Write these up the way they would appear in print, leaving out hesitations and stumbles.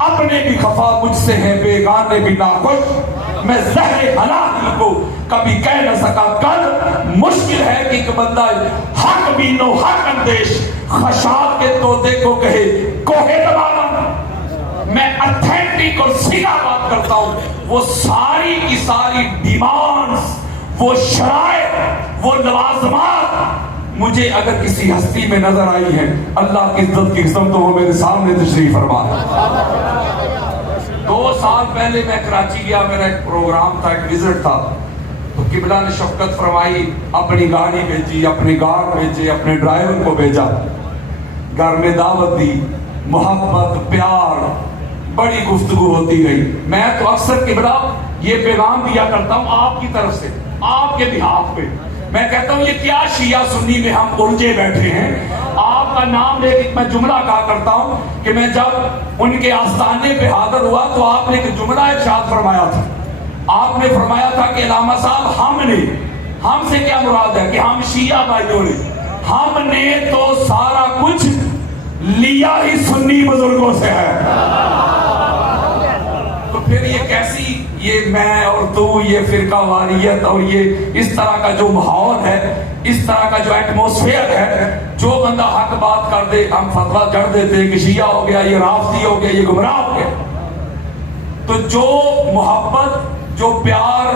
اپنے بھی خفا مجھ سے ہیں بیگانے بھی ناخوش، میں زہر حلالی کو کبھی کہہ نہ سکا کل، مشکل ہے کہ ایک بندہ حق بینو حق اندیش خشاک کے طوطے کو کہے کوہ دبانا۔ میں اتھینٹک اور سیدھا بات کرتا ہوں، وہ ساری کی ساری ڈیمانڈز، وہ شرائط، وہ لوازمات مجھے اگر کسی ہستی میں نظر آئی ہے، اللہ کی عزت کی قسم تو وہ میرے سامنے تشریف فرما ہے۔ 2 سال پہلے میں کراچی گیا، میرا ایک پروگرام تھا، ایک وزٹ تھا، تو قبلہ نے شفقت فرمائی، اپنی گاڑی بھیجی، اپنے گارڈ بھیجے، اپنے ڈرائیور کو بھیجا، گھر میں دعوت دی، محبت پیار، بڑی گفتگو ہوتی گئی۔ میں تو اکثر قبلہ یہ پیغام دیا کرتا ہوں آپ کی طرف سے، آپ کے بہاف پہ، میں کہتا ہوں یہ کیا شیعہ سنی میں ہم الجھے بیٹھے ہیں، آپ کا نام لے کے میں جملہ کہا کرتا ہوں کہ میں جب ان کے آستانے پہ حاضر ہوا تو آپ نے ایک جملہ ارشاد فرمایا تھا، آپ نے فرمایا تھا کہ علامہ صاحب ہم سے کیا مراد ہے کہ ہم شیعہ بھائیوں نے، ہم نے تو سارا کچھ لیا ہی سنی بزرگوں سے ہے، تو پھر یہ کیسی یہ میں اور تو یہ فرقہ واریت اور یہ اس طرح کا جو ماحول ہے، اس طرح کا جو ایٹماسفیئر ہے، جو بندہ حق بات کر دے ہم فتویٰ چڑھ دیتے کہ شیعہ ہو گیا، یہ رافضی ہو گیا، یہ گمراہ ہو گیا۔ تو جو محبت جو پیار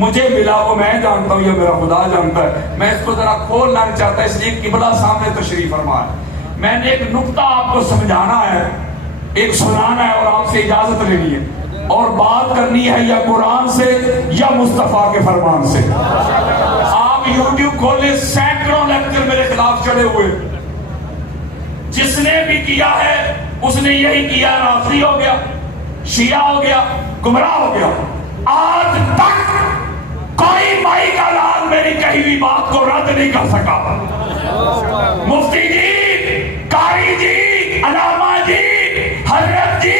مجھے ملا وہ میں جانتا ہوں، یہ میرا خدا جانتا ہے، میں اس کو ذرا کھولنا نہیں چاہتا، اس لیے قبلہ سامنے تشریف فرما ہے۔ میں نے ایک نقطہ آپ کو سمجھانا ہے، ایک سنانا ہے اور آپ سے اجازت لینی ہے، اور بات کرنی ہے یا قرآن سے یا مصطفیٰ کے فرمان سے۔ آپ یوٹیوب کھولیں، سینکڑوں لیکچر میرے خلاف چڑھے ہوئے، جس نے بھی کیا ہے اس نے یہی کیا، رافضی ہو گیا، شیعہ ہو گیا، گمراہ ہو گیا۔ آج تک کوئی مائی کا لال میری کہی ہوئی بات کو رد نہیں کر سکا۔ مفتی جی، قاری جی، علامہ جی، حضرت جی،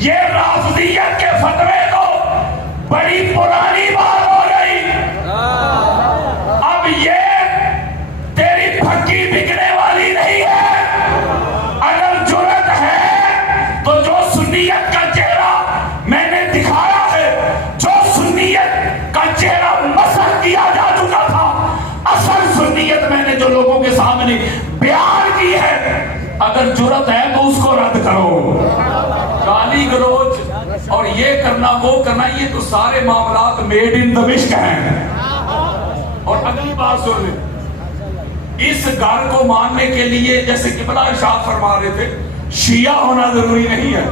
یہ رافضیت کے فتوے تو بڑی پرانی بات ہو گئی، اب یہ تیری پھکی بکنے والی نہیں ہے۔ اگر جرت ہے تو جو سنیت کا چہرہ میں نے دکھایا ہے، جو سنیت کا چہرہ مسخ کیا جا چکا تھا، اصل سنیت میں نے جو لوگوں کے سامنے بیان کی ہے، اگر جرت ہے تو اس کو رد کرو۔ گالی گلوچ اور یہ کرنا وہ کرنا، یہ تو سارے معاملات میڈ ان دمشق ہیں۔ اور اگلی بات سن لیں، اس گھر کو ماننے کے لیے جیسے قبلہ ارشاد فرما رہے تھے، شیعہ ہونا ضروری نہیں ہے،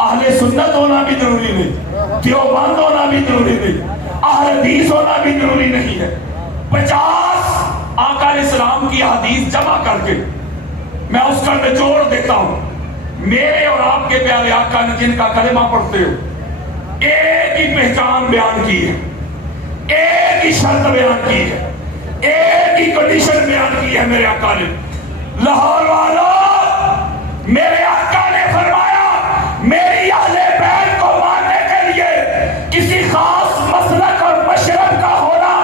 اہل سنت ہونا بھی ضروری نہیں، دیوبند ہونا بھی ضروری نہیں، اہل حدیث ہونا بھی ضروری نہیں ہے۔ 50 آقا علیہ السلام کی حدیث جمع کر کے میں اس کا نچوڑ دیتا ہوں، میرے اور آپ کے پیارے آقا نے جن کا کلمہ پڑھتے ہو، ایک ہی پہچان بیان کی ہے، ایک ہی شرط بیان کی ہے، ایک ہی کنڈیشن بیان کی ہے میرے آقا نے۔ لاہور والوں، میرے آقا نے فرمایا میری اہل بیت کو ماننے کے لیے کسی خاص مسلک اور مشرب کا ہونا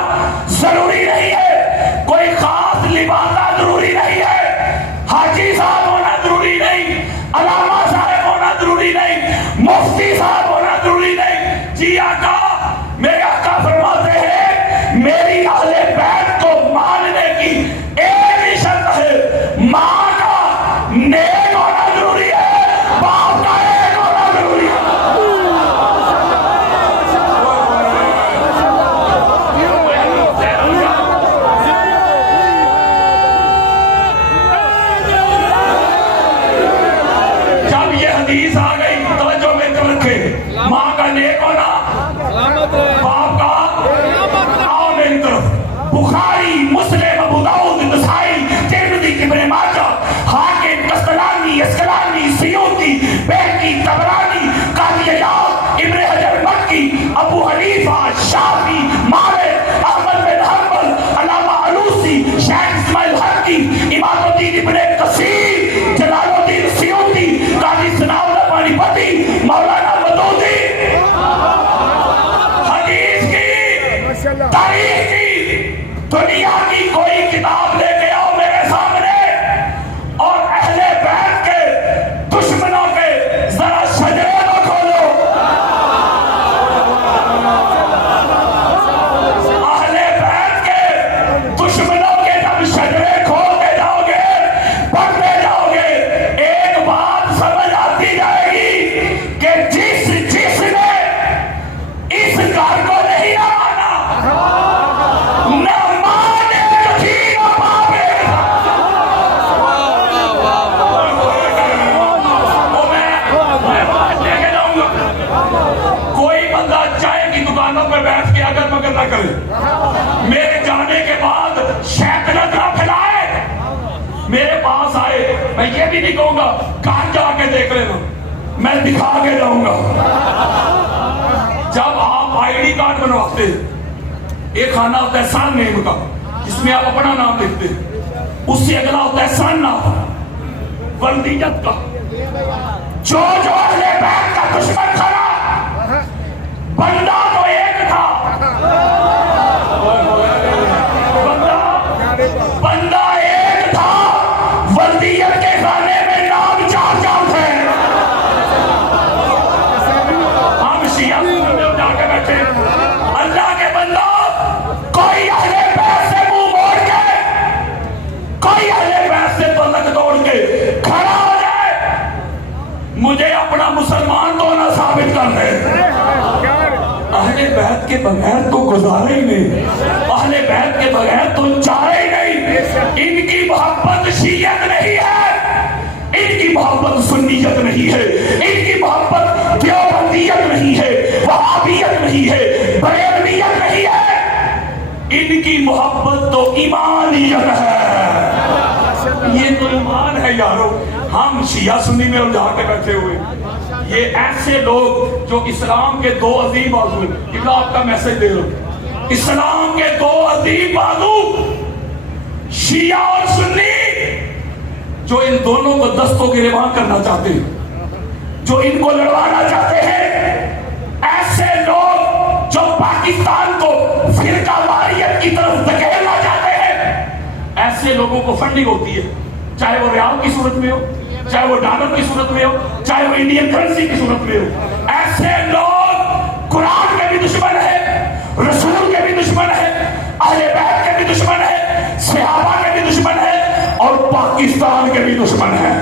ضروری نہیں ہے، کوئی خاص لباسہ ضروری نہیں ہے، حاجی صاحب ہونا ضروری نہیں، علامہ صاحب ہونا ضروری نہیں، مفتی صاحب ہونا ضروری نہیں۔ جی آقا، میرے آقا فرماتے ہیں میری اہل بیت کو ماننے کی ایک ہی شرط ہے، ماں کا نیک ہونا ضروری ہے، باپ کا ایک ہونا ضروری ہے۔ جب یہ حدیث آ گئی توجہ میں تو رکھے، ماں کا نیک ہونا، باپ کا، آؤ میری طرف، بخاری، مسلم، ابو داؤد، نسائی، ترمذی، ابن ماجہ، حاکم، قسطلانی، اسقلانی، سیوطی، بیہقی، طبرانی، قاضی عیاض، ابن حجر مکی، ابو حنیفہ، شافعی، مالک، احمد بن حنبل، علامہ علوسی، شیخ اسماعیل حقی، امام الدین ابن کثیر، جلال الدین سیوطی، قاضی ثناء اللہ پانی میں دکھا کے جاؤں گا. جب آپ آئی ڈی کارڈ بنواتے ایک خانہ ہوتا ہے سن نیم کا جس میں آپ اپنا نام لکھتے ہیں, اس سے اگلا ہوتا ہے سن نام وردیت کا. جو اہل بیت کا دشمن کھڑا بندہ تو ایک تھا, بندہ ایک تھا, وردیت کے خانے میں نام چار چار تھے. ہم شیعہ میں جا کے بیٹھے, اللہ کے بندہ کوئی اہل بیت سے منہ موڑ کے, کوئی اہل بیت سے پلک توڑ کے کھڑا ہو جائے, مجھے اپنا مسلمان تو نہ ثابت کر دے. اہل بیت کے بغیر تو گزارے ہی نہیں, اہل بیت کے بغیر تو چارے ہی نہیں. ان کی محبت شیعت نہیں ہے, ان کی محبت سنیت نہیں ہے, ان کی محبت دیوبندیت نہیں ہے, وہابیت نہیں ہے, بریلویت نہیں ہے. ان کی محبت تو ایمانیت ہے. یہ تو ایمان ہے یارو. ہم شیعہ سنی میں الجھا کے بیٹھے ہوئے, یہ ایسے لوگ جو اسلام کے دو عظیم بازو ہیں. یہ آپ کا میسج دے رہا ہوں, اسلام کے دو عظیم بازو شیعہ اور سنی, جو ان دونوں کو دستوں کے گریباں کرنا چاہتے ہیں, جو ان کو لڑوانا چاہتے ہیں. ایسے لوگ جو پاکستان کو فرقہ واریت کی طرف دھکیلنا چاہتے ہیں, ایسے لوگوں کو فنڈنگ ہوتی ہے, چاہے وہ ریال کی صورت میں ہو, چاہے وہ ڈالر کی صورت میں ہو, چاہے وہ انڈین کرنسی کی صورت میں ہو. ایسے لوگ قرآن کے بھی دشمن ہیں, رسول کے بھی دشمن ہیں, اہل بیت کے بھی دشمن ہیں, صحابہ کے بھی دشمن ہیں, اور پاکستان کے بھی دشمن ہیں.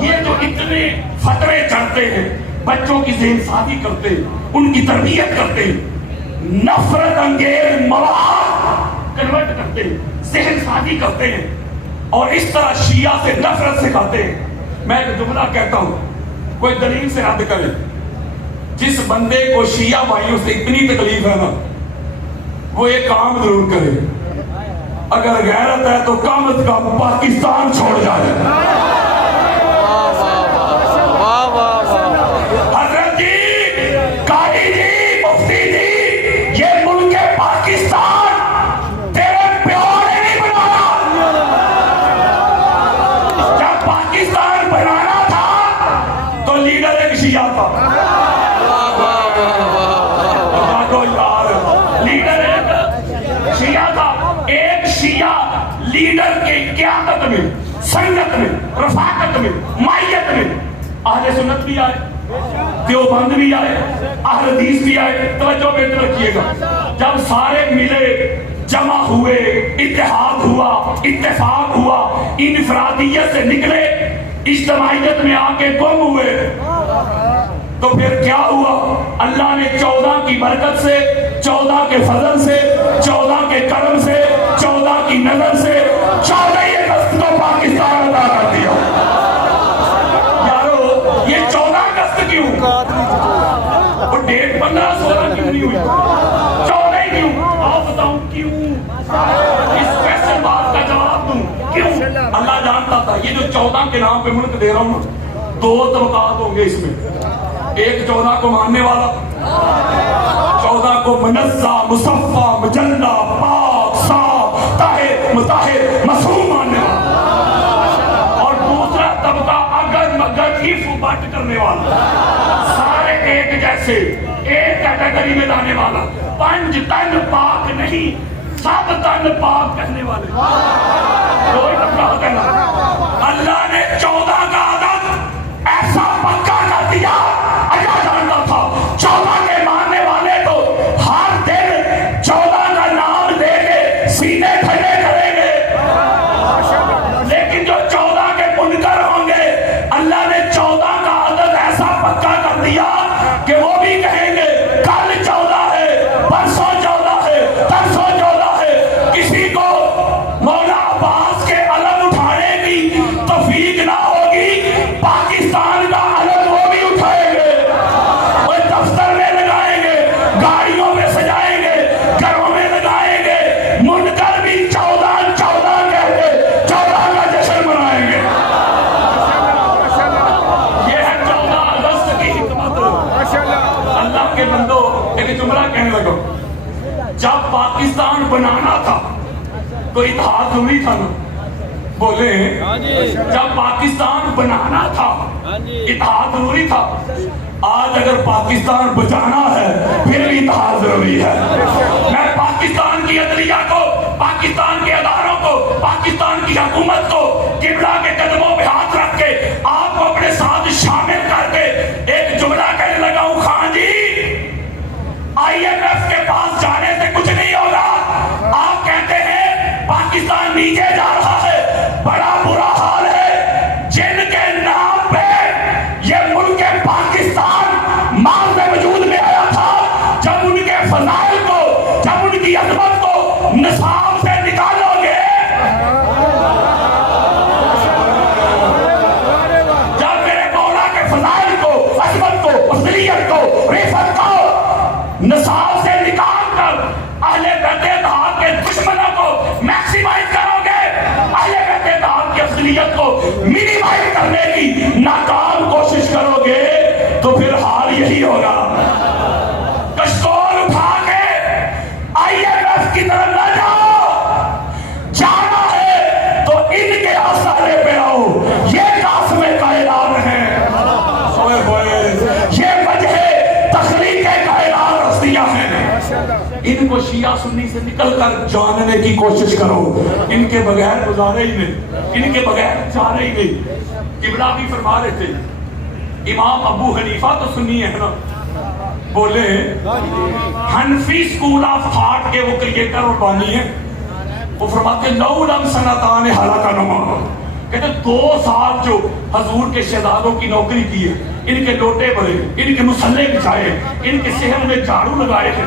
یہ جو اتنے فتوے چڑھتے ہیں, بچوں کی ذہن سازی کرتے ہیں, ان کی تربیت کرتے ہیں, نفرت انگیز مواد کنورٹ کرتے ہیں, ذہن سازی کرتے ہیں, اور اس طرح شیعہ سے نفرت سکھاتے ہیں. میں ایک جملہ کہتا ہوں, کوئی دلیل سے رد کرے. جس بندے کو شیعہ بھائیوں سے اتنی تکلیف ہے نا, وہ ایک کام ضرور کرے, اگر غیرت ہے تو کم از کم پاکستان چھوڑ جائے. حضرت جی, قاری جی, مفتی جی, یہ ملک پاکستان تیرے پیو نے نہیں بنایا. جب پاکستان بنانا تھا تو لیڈر ایک شیعہ تھا. لیڈر ایک شیعہ تھا. ایک شیعہ لیڈر کے قیادت میں, سنگت میں, رفاقت میں, مائیت میں اہل سنت بھی آئے, دیوبند بھی آئے, اہل حدیث بھی آئے. توجہ بہتر رکھیے گا, جب سارے ملے, جمع ہوئے, اتحاد ہوا, اتفاق ہوا, انفرادیت سے نکلے, اجتماعیت میں آ کے گم ہوئے, تو پھر کیا ہوا؟ اللہ نے 14 کی برکت سے, 14 کے فضل سے, 14 کے کرم سے, 14 کی نظر سے 14 اگست کو پاکستان عطا کر دیا. یارو یہ 14 اگست کیوں؟ وہ ڈیٹ 15-16 کیوں نہیں ہوئی؟ 14 کیوں؟ آؤ بتاؤں کیوں؟ اس کویسچن بات کا جواب دوں کیوں. اللہ جانتا تھا یہ جو 14 کے نام پہ ملک دے رہا ہوں, 2 طبقات ہوں گے اس میں. ایک 14 کو ماننے والا, 14 کو منزہ, مصفہ, مجلہ, پاک, صاف, طاہر, مطہر, معصوم ماننے والا, اور دوسرا طبقہ اگر مگر ایف بٹ کرنے والا, سارے ایک جیسے, ایک کیٹیگری میں لانے والا, 5 تن پاک نہیں 7 تن پاک کہنے والے. کوئی طبقہ ہوتا ہے نا. اللہ نے 14 کا عدد ایسا پکا کر دیا. اللہ جانتا تھا 14 کے ماننے والے تو ہر دن 14 کا نام لے کے سینے کھڑے کریں گے, لیکن جو 14 کے منکر ہوں گے, اللہ نے 14 کا عدد ایسا پکا کر دیا کہ وہ بھی کہیں گے کل 14 ہے, پرسوں 14 ہے, ترسوں 14 ہے. کسی کو مولا عباس کے علم اٹھانے کی توفیق نہ ہوگی کہنے لگا جب پاکستان بنانا تھا تو اتحاد ضروری تھا نا؟ بولے جب پاکستان بنانا تھا اتحاد ضروری تھا. آج اگر پاکستان بچانا ہے پھر بھی اتحاد ضروری ہے. میں پاکستان کی عدلیہ کو، پاکستان کے اداروں کو، پاکستان کی حکومت کو قبلہ کے قدموں پہ ہاتھ رکھ کے آپ کو اپنے ساتھ شامل کر کے ایک جملہ کہنے لگا ہوں، خان جی IMF کے پاس جانے سے کچھ نہیں ہوگا. آپ کہتے ہیں پاکستان نیچے جا رہا ہے، بڑا برا حال ہے. جن کے نام پہ یہ ملک پاکستان ماضی میں وجود میں آیا تھا، جب ان کے فضائل کو، جب ان کی عظمت کو نصاب سے نکالو گے، جب میرے مولا کے فضائل کو، عظمت کو، اصلیت کو، رفعت کو نصاب سے نکال کر اہل بیت اتحاد کے دشمنوں کو میکسیمائز کرو گے، اہل بیت اتحاد کی اصلیت کو منیمائز کرنے کی ناکام کوشش کرو گے، تو پھر حال یہی ہوگا. کشکول اٹھا کے IMF کی طرف نہ جاؤ، جانا ہے تو ان کے آسارے پہ آؤ. یہ قاسم کا اعلان ہے، یہ وجہ تخلیق کائنات ہستیاں ہیں. ان کو شیعہ سنی سے نکل کر جاننے کی کوشش کرو. ان کے بغیر گزارے ہی نہیں، ان کے بغیر چارے ہی نہیں. قبلہ بھی فرما رہے تھے امام ابو حنیفہ تو سنی ہے نا، بولے حنفی اسکول آف تھاٹ کے وہ کریٹر اور بانی ہیں. وہ فرماتے لو لم سنتان ہلاکا نما، کہتے 2 سال جو حضور کے شہزادوں کی نوکری کی ہے، ان کے لوٹے بڑے، ان کے مسلح بچھائے، ان کے صحن میں جھاڑو لگائے تھے.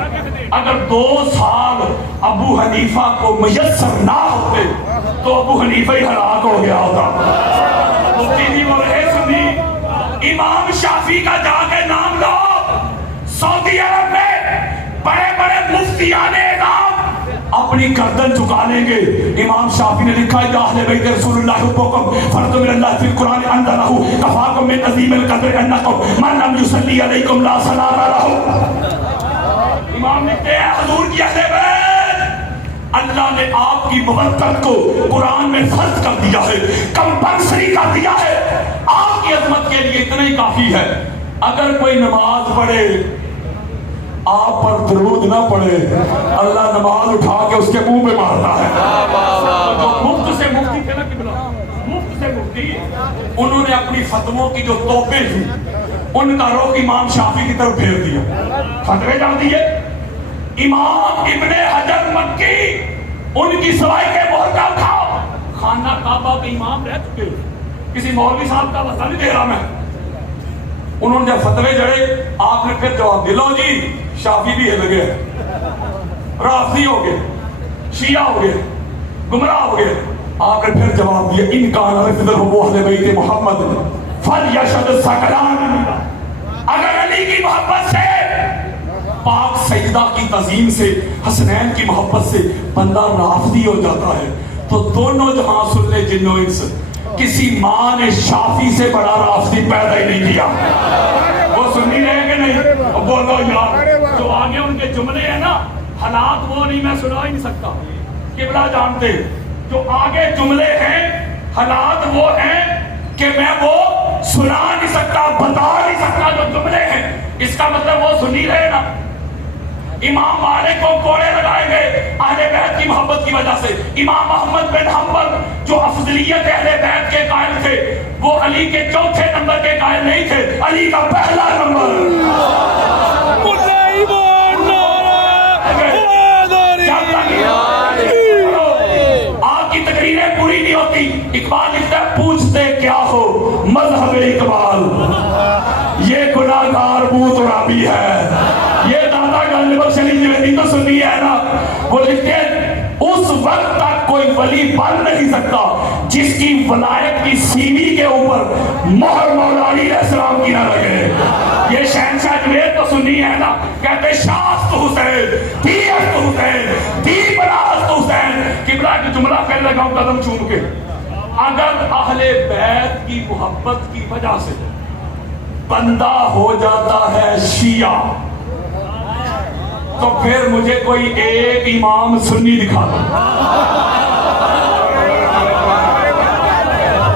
اگر 2 سال ابو حنیفہ کو میسر نہ ہوتے تو ابو حنیفہ ہی ہلاک ہو گیا ہوتا. مفتی جی بول رہے سنی، امام شافعی کا جا کے نام لو. سعودی عرب میں بڑے بڑے مفتیان اعظام اپنی گردن چکا لیں گے. امام شافعی نے لکھا ہے اہل بیت رسول اللہ حبکم فرض من اللہ فی القرآن انزلہ کفاکم من عظیم القدر انکم من لم یصلی علیکم لا صلاۃ لہ. امام لکھتے ہیں حضور کی اہل بیت، اللہ نے آپ کی مبرکت کو قرآن میں فرض کر دیا ہے، کمپلسری کر دیا ہے. آپ کی عظمت کے لیے اتنا ہی کافی ہے. اگر کوئی نماز پڑھے آپ پر درود نہ پڑھے، اللہ نماز اٹھا کے اس کے منہ پہ مارتا ہے. جو مفت سے مفتی تھے نا قبلہ، مفت سے مفتی، انہوں نے اپنی فتووں کی جو توپیں تھیں ان کا رخ امام شافعی کی طرف پھیر دیا، فتوے ڈال دیے. امام ابن حجر مکی ان کی سوائے کے مہر کا کھاؤ. خانہ کعبہ کے امام رہ چکے، کسی مولوی صاحب کا وصلہ نہیں دے رہا میں. انہوں نے جب فتوے جڑے آپ نے پھر جواب دلو جی شافعی بھی ہل گئے، رافضی ہو گئے، شیعہ ہو گئے، گمراہ ہو گئے. آپ نے پھر جواب دیا ان کان رفض اہل بیت محمد فلیشهد الثقلان. اگر علی کی محبت سے، پاک سیدہ کی تعظیم سے، حسنین کی محبت سے بندہ رافضی ہو جاتا ہے تو دونوں جہاں سن لے جن و انس، کسی ماں نے شافعی سے بڑا رافضی پیدا ہی نہیں کیا. وہ سنی رہے کہ نہیں؟ بولو یار، جو آگے ان کے جملے ہیں نا، حالات وہ نہیں، میں سنا ہی نہیں سکتا. قبلہ جانتے جو آگے جملے ہیں، حالات وہ ہیں کہ میں وہ سنا نہیں سکتا، بتا نہیں سکتا. جو جملے ہیں اس کا مطلب وہ سنی رہے نا. امام مالک کو کوڑے لگائے گئے اہل بیت کی محبت کی وجہ سے. امام احمد بن حنبل جو افضلیت اہل بیت کے قائل تھے، وہ علی کے 4تھے نمبر کے قائل نہیں تھے، علی کا پہلا نمبر. آپ کی تقریریں پوری نہیں ہوتی. اقبال لکھتا ہے پوچھتے کیا ہو مذہب اقبال، یہ گناہگار بو ترابی ہے. یہ دادا گل بخش علی جویدی تو سنی ہے نا. وہ لکھتے ہیں اس وقت تک کوئی ولی بن نہیں سکتا جس کی ولایت کی سیوی کے اوپر مہر مولا علی علیہ السلام کی نہ لگے. یہ شہنشاہ جوید تو سنی ہے نا، کہتے شاست حسین، دیست حسین، دی براست حسین. قبلہ کی جملہ پھر لگاؤں قدم چوم کے. اگر اہل بیت کی محبت کی وجہ سے بندہ ہو جاتا ہے شیعہ، تو پھر مجھے کوئی ایک امام سنی دکھا دو،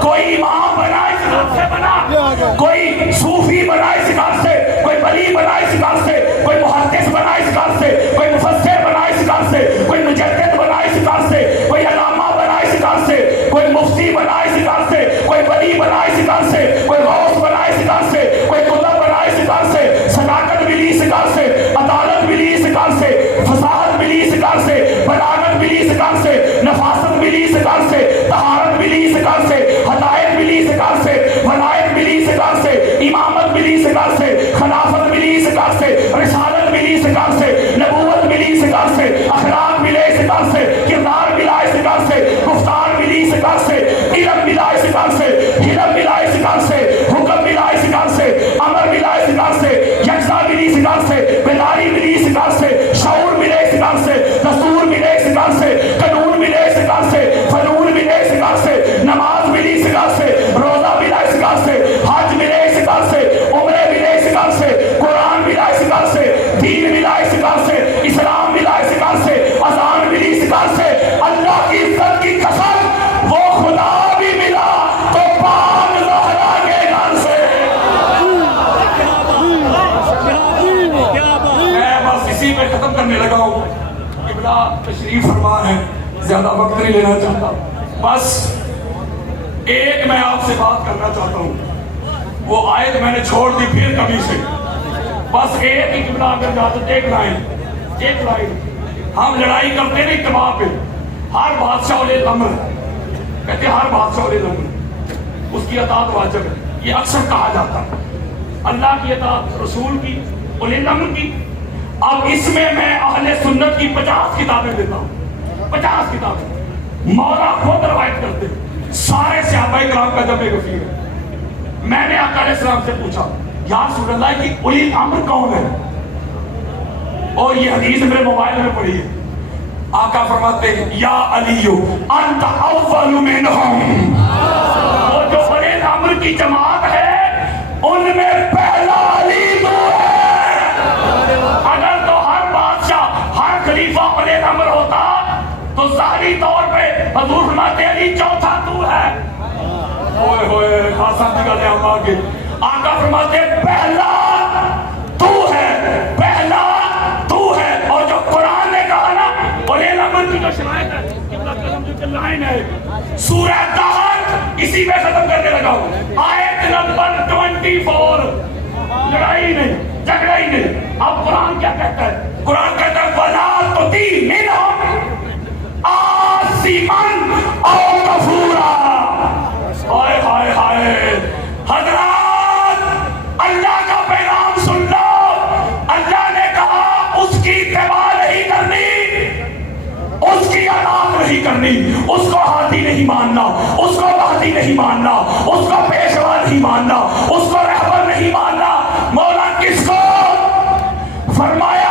کوئی امام بنا اس گھر سے بنا، کوئی صوفی بنا اس گھر سے، کوئی ولی بنا اس گھر سے، کوئی محدث بنا اس گھر سے، کوئی مفسر بنا اس گھر سے، کوئی مجدد بنا اس گھر سے، کوئی علامہ بنا اس گھر سے، کوئی مفتی بنا اس گھر سے، کوئی ولی بنا اس گھر سے، کوئی غوث بنا اس گھر سے، کوئی قطب بنا اس گھر سے، صداقت ملی اس گھر سے، عدالت ملی اس گھر سے، فصاحت ملی اس گھر سے، بلاغت ملی اس گھر سے، نفاست ملی اس گھر سے، طہارت ملی اس گھر سے، ہدایت ملی اس گھر سے، ولایت ملی اس گھر سے، امامت ملی اس گھر سے، خلافت ملی اس گھر سے، رسالت ملی اس گھر سے، نبوت ملی اس گھر سے، اخلاق ملے اس گھر سے، کردار ملا اس گھر سے، گفتار ملی اس گھر سے، علم ملا اس گھر سے، حلم ملا اس گھر سے، حکم ملا اس گھر سے، امر ملا اس گھر سے، یکساں ملی اس گھر سے، بیداری ملی اس گھر سے، شعور ملے اس گھر سے، دستور ملے اس گھر سے، قانون ملے اس گھر سے، فنون ملے اس گھر سے، نماز ملی اس گھر سے، روزہ ملا اس گھر سے، حج ملے اس گھر سے، عمرے ملے اس گھر سے، قرآن ملا اس گھر سے، دین ملا اس گھر سے، اسلام ملا اس گھر سے، اذان ملی اس گھر سے، اللہ کی عزت کی قسم وہ خدا بھی ملا تو پاک زہرا کے گھر سے۔ میں بس اسی پہ ختم کرنے لگا ہوں، قبلہ تشریف فرما ہے، زیادہ وقت نہیں لینا چاہتا، بس ایک میں آپ سے بات کرنا چاہتا ہوں، وہ آیت میں نے چھوڑ دی پھر کبھی سے، بس ایک ہی قبلہ اگر اجازت ایک لائن، ہم لڑائی کرتے نہیں اتباع پہ، ہر بادشاہ اولی الامر ہے، کہتے ہیں ہر بادشاہ اولی الامر ہے، اس کی اطاعت واجب ہے، یہ اکثر کہا جاتا ہے، اللہ کی اطاعت، رسول کی، اولی الامر کی۔ اب اس میں اہل سنت کی 50 کتابیں دیتا ہوں، 50 کتابیں، مولا خود روایت کرتے ہیں، سارے صحابہ کرام کا جب ایک غفیر ہے۔ میں نے آقا علیہ السلام سے پوچھا یا رسول اللہ کی اولی الامر کون ہے، اور یہ حدیث میرے موبائل میں پڑھی ہے، آقا فرماتے ہیں یا علیو انت اول منہم، وہ جو اولی الامر کی جماعت ہے ان میں پہلا علی تو ہے۔ اگر تو ہر بادشاہ ہر خلیفہ اولی الامر ہوتا تو ظاہری طور پہ حضور فرماتے علی چوتھا تو ہے۔ ہوئے ہوئے خاصا نکلے ہم آگے، آقا فرماتے پہلا تو ہے، پہلا تو ہے۔ اور جو قرآن نے کہا نا اولی الامر کی جو شرائط ہے، قبلہ قلم جو لائن ہے، سورہ طہر، اسی میں ختم کرنے لگا ہوں، آیت نمبر 24، لڑائی نہیں، جھگڑا ہی نہیں۔ اب قرآن کیا کہتا ہے؟ قرآن کہتا ہے وَلَا تُطِعْ مِنْهُمْ عَاصِمًا أَوْ كَفُورًا۔ ہائے ہائے ہائے، حضرات اللہ کا پیغام سن لو، اللہ نے کہا اس کی اتباع نہیں کرنی، اس کی اطاعت نہیں کرنی، اس کو ہادی نہیں ماننا، اس کو مہدی نہیں ماننا، اس کو پیشوا نہیں ماننا، اس کو رہبر نہیں ماننا۔ مولا کس کو فرمایا